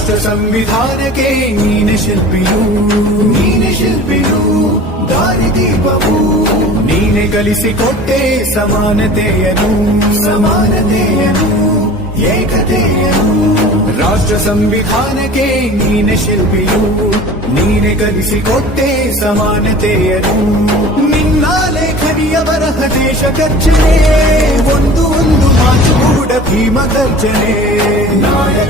ರಾಷ್ಟ್ರ ಸಂವಿಧಾನಕ್ಕೆ ನೀನೆ ಶಿಲ್ಪಿಯು ದಾರಿದೀಪವು ನೀನೆ ಕಲಿಸಿಕೊಟ್ಟೆ ಸಮಾನತೆಯನು ಏಕತೆಯನು ರಾಷ್ಟ್ರ ಸಂವಿಧಾನಕ್ಕೆ ನೀನೆ ಶಿಲ್ಪಿಯು ನೀನೆ ಕಲಿಸಿಕೊಟ್ಟೆ ಸಮಾನತೆಯನು ನಿನ್ನ ಲೇಖನಿಯ ಬರಹ ದೇಶ ಗರ್ಜನೆ ಒಂದು ಮಾತು ಕೂಡ ಭೀಮ ಗರ್ಜನೆ ನಾಯಕ